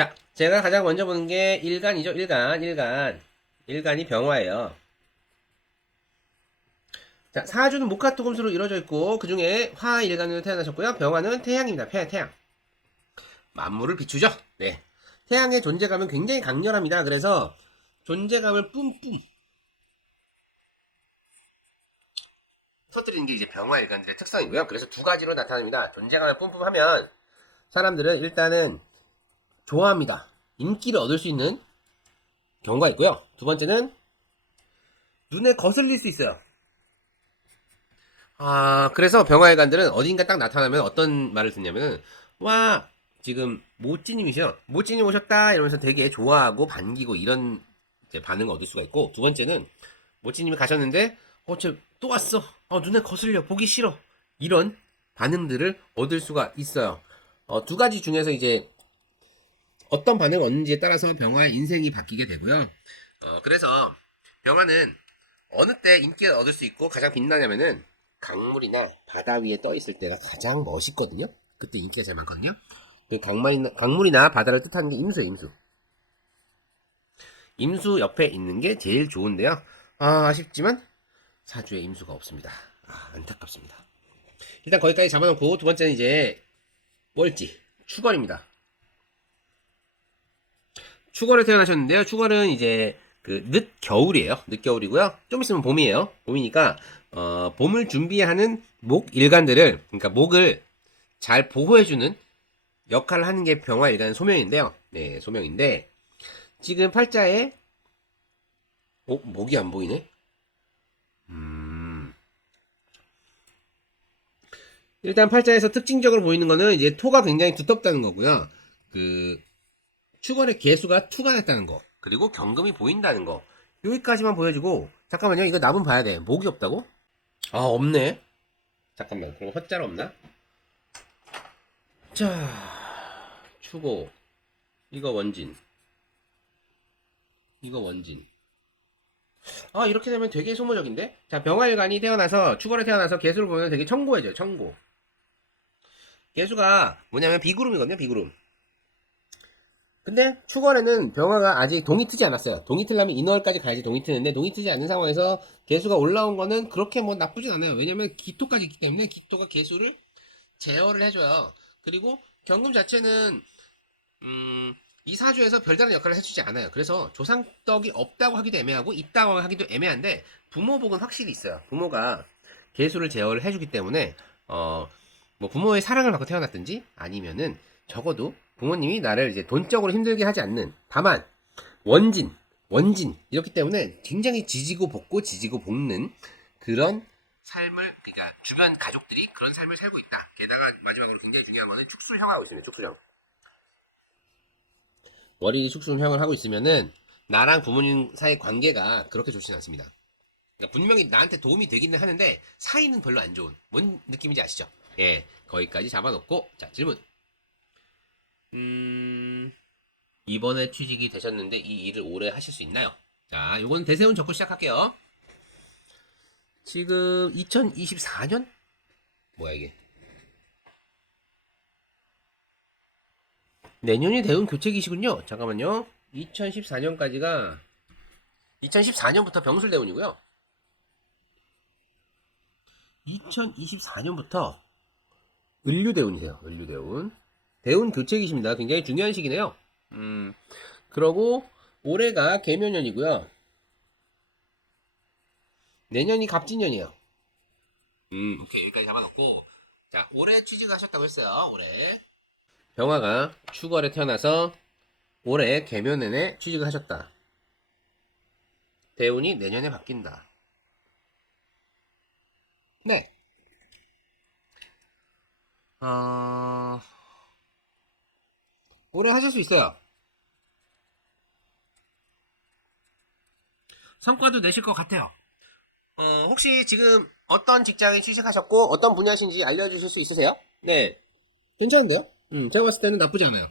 자, 제가 가장 먼저 보는 게 일간이죠. 일간, 일간. 일간이 병화예요. 자, 사주는 목화 토금수로 이루어져 있고 그 중에 화 일간으로 태어나셨고요. 병화는 태양입니다. 태양, 태양. 만물을 비추죠. 네. 태양의 존재감은 굉장히 강렬합니다. 그래서 존재감을 뿜뿜 터뜨리는 게 이제 병화 일간들의 특성이고요. 그래서 두 가지로 나타납니다. 존재감을 뿜뿜하면 사람들은 일단은 좋아합니다. 인기를 얻을 수 있는 경우가 있고요. 두 번째는 눈에 거슬릴 수 있어요. 아, 그래서 병화일간들은 어딘가 딱 나타나면 어떤 말을 듣냐면은, 와, 지금 모찌님이셔. 모찌님 오셨다. 이러면서 되게 좋아하고 반기고 이런 반응을 얻을 수가 있고, 두 번째는 모찌님이 가셨는데, 어, 저또 왔어. 어, 눈에 거슬려. 보기 싫어. 이런 반응들을 얻을 수가 있어요. 어, 두 가지 중에서 이제 어떤 반응을 얻는지에 따라서 병화의 인생이 바뀌게 되고요. 어, 그래서 병화는 어느 때 인기를 얻을 수 있고 가장 빛나냐면은 강물이나 바다 위에 떠 있을 때가 가장 멋있거든요. 그때 인기가 제일 많거든요. 그 강물이나, 강물이나 바다를 뜻하는 게 임수예요, 임수. 임수 옆에 있는 게 제일 좋은데요. 아, 아쉽지만 사주에 임수가 없습니다. 아, 안타깝습니다. 일단 거기까지 잡아놓고 두 번째는 이제 뭘지 추걸입니다. 추걸에 태어나셨는데요. 추걸은 이제 그 늦 겨울이에요. 늦 겨울이고요. 좀 있으면 봄이에요. 봄이니까 어, 봄을 준비하는 목 일간들을 그러니까 목을 잘 보호해주는 역할을 하는 게 병화 일간 소명인데요. 네, 소명인데 지금 팔자에 어, 목이 안 보이네. 음. 일단 팔자에서 특징적으로 보이는 거는 이제 토가 굉장히 두텁다는 거고요. 그 추걸의 개수가 투가 됐다는 거. 그리고 경금이 보인다는 거. 여기까지만 보여주고 잠깐만요. 이거 나분 봐야 돼. 목이 없다고? 아 없네. 잠깐만. 그럼 헛잘 없나? 자 추고 이거 원진 이거 원진 아 이렇게 되면 되게 소모적인데 자 병화일간이 태어나서 추걸에 태어나서 개수를 보면 되게 청고해져요 청고 개수가 뭐냐면 비구름이거든요 비구름 근데 추걸에는 병화가 아직 동이 트지 않았어요 동이 틀려면 인월까지 가야지 동이 트는데 동이 트지 않는 상황에서 개수가 올라온 거는 그렇게 뭐 나쁘진 않아요 왜냐면 기토까지 있기 때문에 기토가 개수를 제어를 해줘요 그리고 경금 자체는 음, 이 사주에서 별다른 역할을 해주지 않아요. 그래서 조상덕이 없다고 하기도 애매하고 있다고 하기도 애매한데 부모복은 확실히 있어요. 부모가 개수를 제어를 해주기 때문에 어, 뭐 부모의 사랑을 받고 태어났든지 아니면은 적어도 부모님이 나를 이제 돈적으로 힘들게 하지 않는 다만 원진 원진 이렇기 때문에 굉장히 지지고 볶고 지지고 볶는 그런 삶을 그러니까 주변 가족들이 그런 삶을 살고 있다. 게다가 마지막으로 굉장히 중요한 거는 축술형 하고 있습니다. 축술형. 월이 축술형을 하고 있으면은 나랑 부모님 사이 관계가 그렇게 좋지는 않습니다. 그러니까 분명히 나한테 도움이 되기는 하는데 사이는 별로 안 좋은 뭔 느낌인지 아시죠? 예, 거기까지 잡아놓고 자 질문. 음 이번에 취직이 되셨는데 이 일을 오래 하실 수 있나요? 자, 요건 대세운 적고 시작할게요. 지금 2024년? 뭐야 이게? 내년이 대운 교체기시군요. 잠깐만요. 2014년까지가 2014년부터 병술 대운이고요. 2024년부터 을류 대운이세요. 을류 대운. 대운 교체기십니다. 굉장히 중요한 시기네요. 음, 그러고 올해가 개묘년이고요. 내년이 갑진년이에요. 음, 오케이. 여기까지 잡아놓고. 자, 올해 취직하셨다고 했어요. 올해. 병화가 추월에 태어나서 올해 개묘년에 취직을 하셨다. 대운이 내년에 바뀐다. 네. 어... 올해 하실 수 있어요. 성과도 내실 것 같아요. 어, 혹시 지금 어떤 직장에 취직하셨고 어떤 분야신지 알려주실 수 있으세요? 네. 괜찮은데요? 음, 제가 봤을 때는 나쁘지 않아요.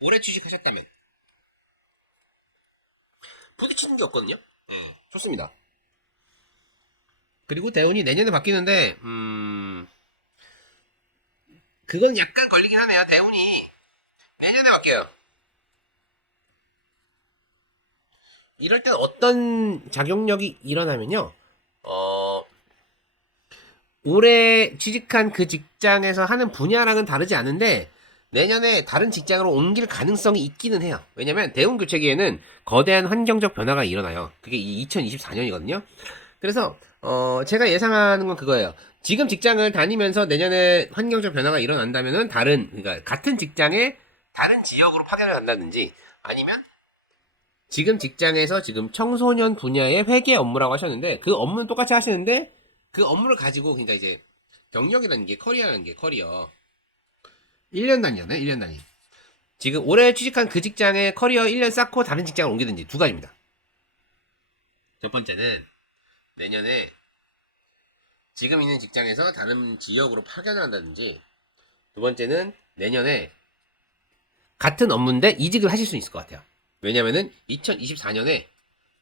오래 취직하셨다면. 부딪히는 게 없거든요? 네, 좋습니다. 그리고 대운이 내년에 바뀌는데, 음, 그건 약간 걸리긴 하네요. 대운이 내년에 바뀌어요. 이럴 땐 어떤 작용력이 일어나면요. 어, 올해 취직한 그 직장에서 하는 분야랑은 다르지 않은데 내년에 다른 직장으로 옮길 가능성이 있기는 해요. 왜냐면 대운 교체기에는 거대한 환경적 변화가 일어나요. 그게 2024년이거든요. 그래서 어, 제가 예상하는 건 그거예요. 지금 직장을 다니면서 내년에 환경적 변화가 일어난다면은 다른 그러니까 같은 직장에 다른 지역으로 파견을 간다든지 아니면 지금 직장에서 지금 청소년 분야의 회계 업무라고 하셨는데 그 업무는 똑같이 하시는데 그 업무를 가지고 그러니까 이제 경력이라는 게 커리어라는 게 커리어. 1년 단위잖아요 1년 단위. 지금 올해 취직한 그 직장에 커리어 1년 쌓고 다른 직장을 옮기든지 두 가지입니다. 첫 번째는 내년에 지금 있는 직장에서 다른 지역으로 파견을 한다든지 두 번째는 내년에 같은 업무인데 이직을 하실 수 있을 것 같아요. 왜냐면은 2024년에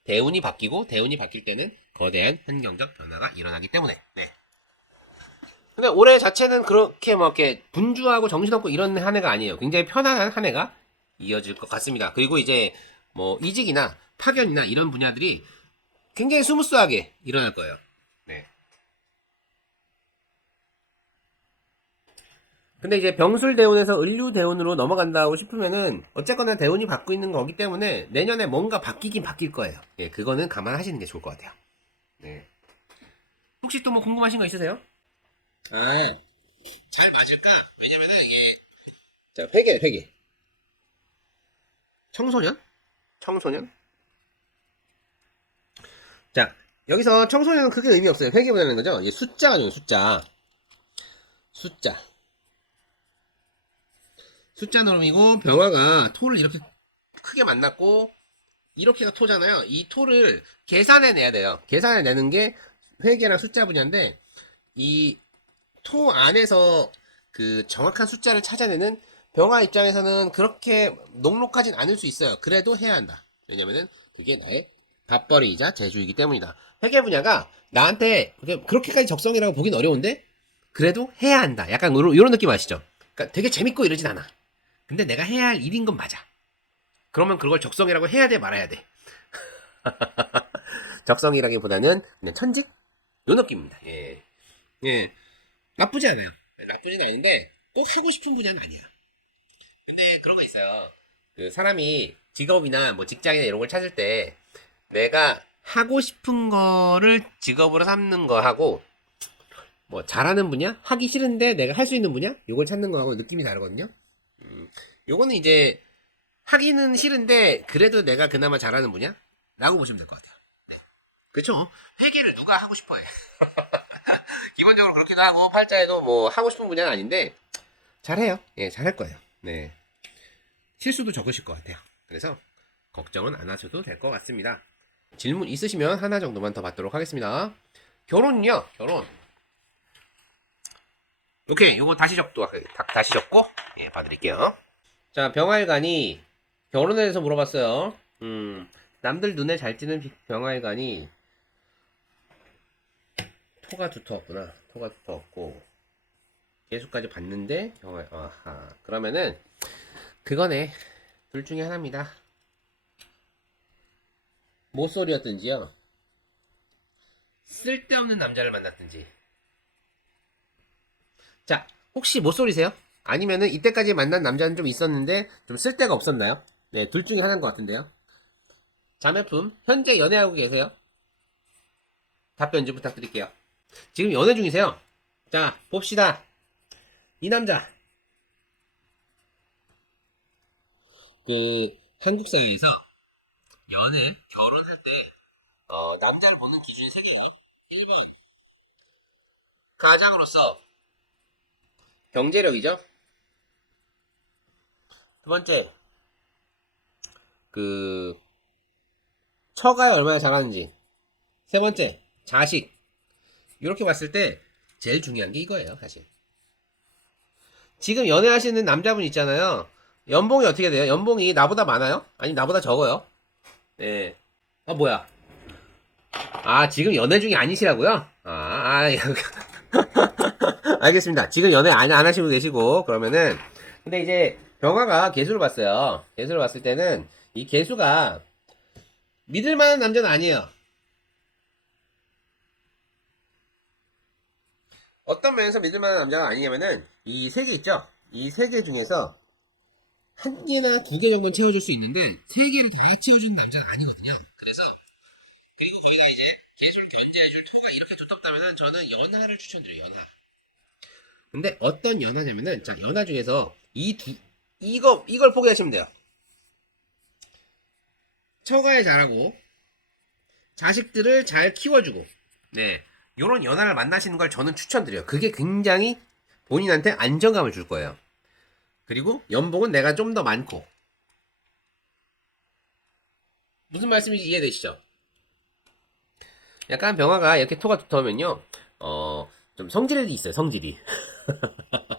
대운이 바뀌고 대운이 바뀔 때는 거대한 환경적 변화가 일어나기 때문에. 네. 근데 올해 자체는 그렇게 뭐 이렇게 분주하고 정신없고 이런 한 해가 아니에요. 굉장히 편안한 한 해가 이어질 것 같습니다. 그리고 이제 뭐 이직이나 파견이나 이런 분야들이 굉장히 스무스하게 일어날 거예요. 네. 근데 이제 병술 대운에서 을류 대운으로 넘어간다고 싶으면은 어쨌거나 대운이 바뀌고 있는 거기 때문에 내년에 뭔가 바뀌긴 바뀔 거예요. 예, 그거는 감안하시는 게 좋을 것 같아요. 네. 혹시 또 뭐 궁금하신 거 있으세요? 아, 잘 맞을까? 왜냐면은 이게 자 회계 회계 청소년 청소년 자 여기서 청소년은 크게 의미 없어요. 회계보다는 거죠. 이게 숫자가 중요해요. 숫자 숫자 숫자 노름이고 병화가 토를 이렇게 크게 만났고 이렇게가 토잖아요. 이 토를 계산해 내야 돼요. 계산해 내는 게 회계랑 숫자 분야인데 이 토 안에서 그 정확한 숫자를 찾아내는 병화 입장에서는 그렇게 녹록하진 않을 수 있어요. 그래도 해야 한다. 왜냐면은 그게 나의 밥벌이이자 재주이기 때문이다. 회계 분야가 나한테 그렇게- 그렇게까지 적성이라고 보긴 어려운데 그래도 해야 한다. 약간 이런 느낌 아시죠? 그러니까 되게 재밌고 이러진 않아. 근데 내가 해야 할 일인 건 맞아. 그러면 그걸 적성이라고 해야 돼, 말아야 돼. 적성이라기보다는 그냥 천직? 요 느낌입니다. 예. 예. 나쁘지 않아요. 나쁘진 않은데 꼭 하고 싶은 분야는 아니에요. 근데 그런 거 있어요. 그 사람이 직업이나 뭐 직장이나 이런 걸 찾을 때 내가 하고 싶은 거를 직업으로 삼는 거 하고 뭐 잘하는 분야? 하기 싫은데 내가 할 수 있는 분야? 요걸 찾는 거하고 느낌이 다르거든요. 음, 요거는 이제 하기는 싫은데 그래도 내가 그나마 잘하는 분야? 라고 보시면 될 것 같아요. 네. 그쵸? 회계를 누가 하고 싶어 해. 기본적으로 그렇기도 하고 팔자에도 뭐 하고 싶은 분야는 아닌데 잘해요. 예, 잘할 거예요. 네. 실수도 적으실 것 같아요. 그래서 걱정은 안 하셔도 될 것 같습니다. 질문 있으시면 하나 정도만 더 받도록 하겠습니다. 결혼요? 결혼. 오케이, 요거 다시 적도 다- 다시 적고 예, 봐드릴게요. 자, 병활관이 결혼에 대해서 물어봤어요. 음, 남들 눈에 잘 띄는 비- 병활관이 토가 두터웠구나. 토가 두터웠고 예수까지 봤는데 병활 아하 그러면은 그거네 둘 중에 하나입니다. 모쏠이었든지요. 쓸데없는 남자를 만났든지. 자, 혹시 모쏠이세요? 아니면은 이때까지 만난 남자는 좀 있었는데 좀 쓸데가 없었나요? 네, 둘 중에 하나인 것 같은데요. 자매품, 현재 연애하고 계세요? 답변 좀 부탁드릴게요. 지금 연애 중이세요? 자, 봅시다. 이 남자. 그, 한국 사회에서 연애, 결혼할 때, 어, 남자를 보는 기준이 세 개야. 1번. 가장으로서 경제력이죠. 두 번째, 그, 처가에 얼마나 잘하는지. 세 번째, 자식. 이렇게 봤을 때, 제일 중요한 게 이거예요, 사실. 지금 연애하시는 남자분 있잖아요. 연봉이 어떻게 돼요? 연봉이 나보다 많아요? 아니, 나보다 적어요? 네. 아, 뭐야. 아, 지금 연애 중이 아니시라고요? 아, 아, 알겠습니다. 지금 연애 안, 안 하시고 계시고, 그러면은, 근데 이제, 병화가 개수를 봤어요. 개수를 봤을 때는, 이 개수가, 믿을 만한 남자는 아니에요. 어떤 면에서 믿을 만한 남자가 아니냐면은 이 세 개 있죠? 이 세 개 중에서 한 개나 두 개 정도는 채워줄 수 있는데 세 개를 다 채워주는 남자는 아니거든요. 그래서 그리고 거기다 이제 개수를 견제해줄 토가 이렇게 두텁다면은 저는 연하를 추천드려요. 연하. 근데 어떤 연하냐면은 자 연하 중에서 이 두 이거 이걸 포기하시면 돼요. 처가에 잘하고 자식들을 잘 키워주고 네 요런 연하를 만나시는 걸 저는 추천드려요. 그게 굉장히 본인한테 안정감을 줄 거예요. 그리고 연봉은 내가 좀 더 많고 무슨 말씀인지 이해되시죠? 약간 병화가 이렇게 토가 두터우면요 어 좀 성질이 있어요 성질이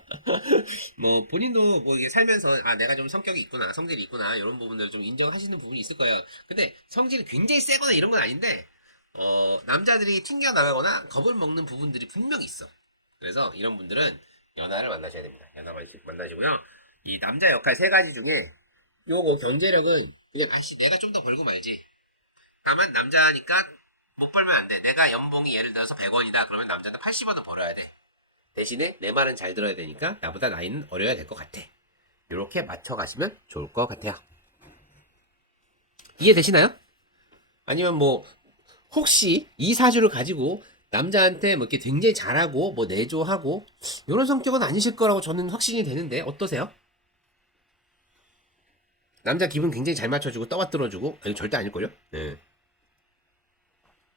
뭐 본인도 뭐 이게 살면서 아 내가 좀 성격이 있구나 성질이 있구나 이런 부분들을 좀 인정하시는 부분이 있을 거예요 근데 성질이 굉장히 세거나 이런 건 아닌데 어 남자들이 튕겨 나가거나 겁을 먹는 부분들이 분명히 있어 그래서 이런 분들은 연하를 만나셔야 됩니다 연하 만나시- 만나시고요 이 남자 역할 세 가지 중에 요거 경제력은 그냥 다시 내가 좀 더 벌고 말지 다만 남자니까 못 벌면 안 돼. 내가 연봉이 예를 들어서 100원이다. 그러면 남자는 80원을 벌어야 돼. 대신에 내 말은 잘 들어야 되니까 나보다 나이는 어려야 될 것 같아. 이렇게 맞춰가시면 좋을 것 같아요. 이해되시나요? 아니면 뭐 혹시 이 사주를 가지고 남자한테 뭐 이렇게 굉장히 잘하고 뭐 내조하고 이런 성격은 아니실 거라고 저는 확신이 되는데 어떠세요? 남자 기분 굉장히 잘 맞춰주고 떠받들어주고 아니 절대 아닐걸요? 네.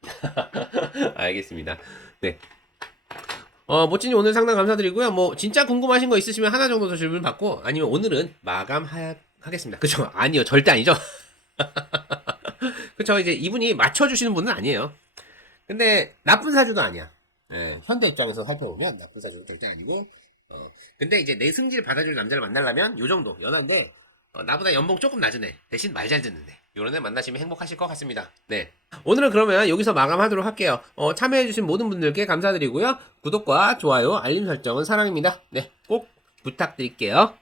알겠습니다. 네. 어, 모찌님 오늘 상담 감사드리고요. 뭐, 진짜 궁금하신 거 있으시면 하나 정도 더 질문 받고, 아니면 오늘은 마감하겠습니다. 그쵸? 아니요. 절대 아니죠? 그쵸? 이제 이분이 맞춰주시는 분은 아니에요. 근데, 나쁜 사주도 아니야. 예, 현대 입장에서 살펴보면 나쁜 사주도 절대 아니고, 어, 근데 이제 내 승질 받아줄 남자를 만나려면 요 정도, 연한데, 어, 나보다 연봉 조금 낮은 애, 대신 말 잘 듣는 애. 요런 애 만나시면 행복하실 것 같습니다. 네. 오늘은 그러면 여기서 마감하도록 할게요. 어, 참여해주신 모든 분들께 감사드리고요. 구독과 좋아요, 알림 설정은 사랑입니다. 네. 꼭 부탁드릴게요.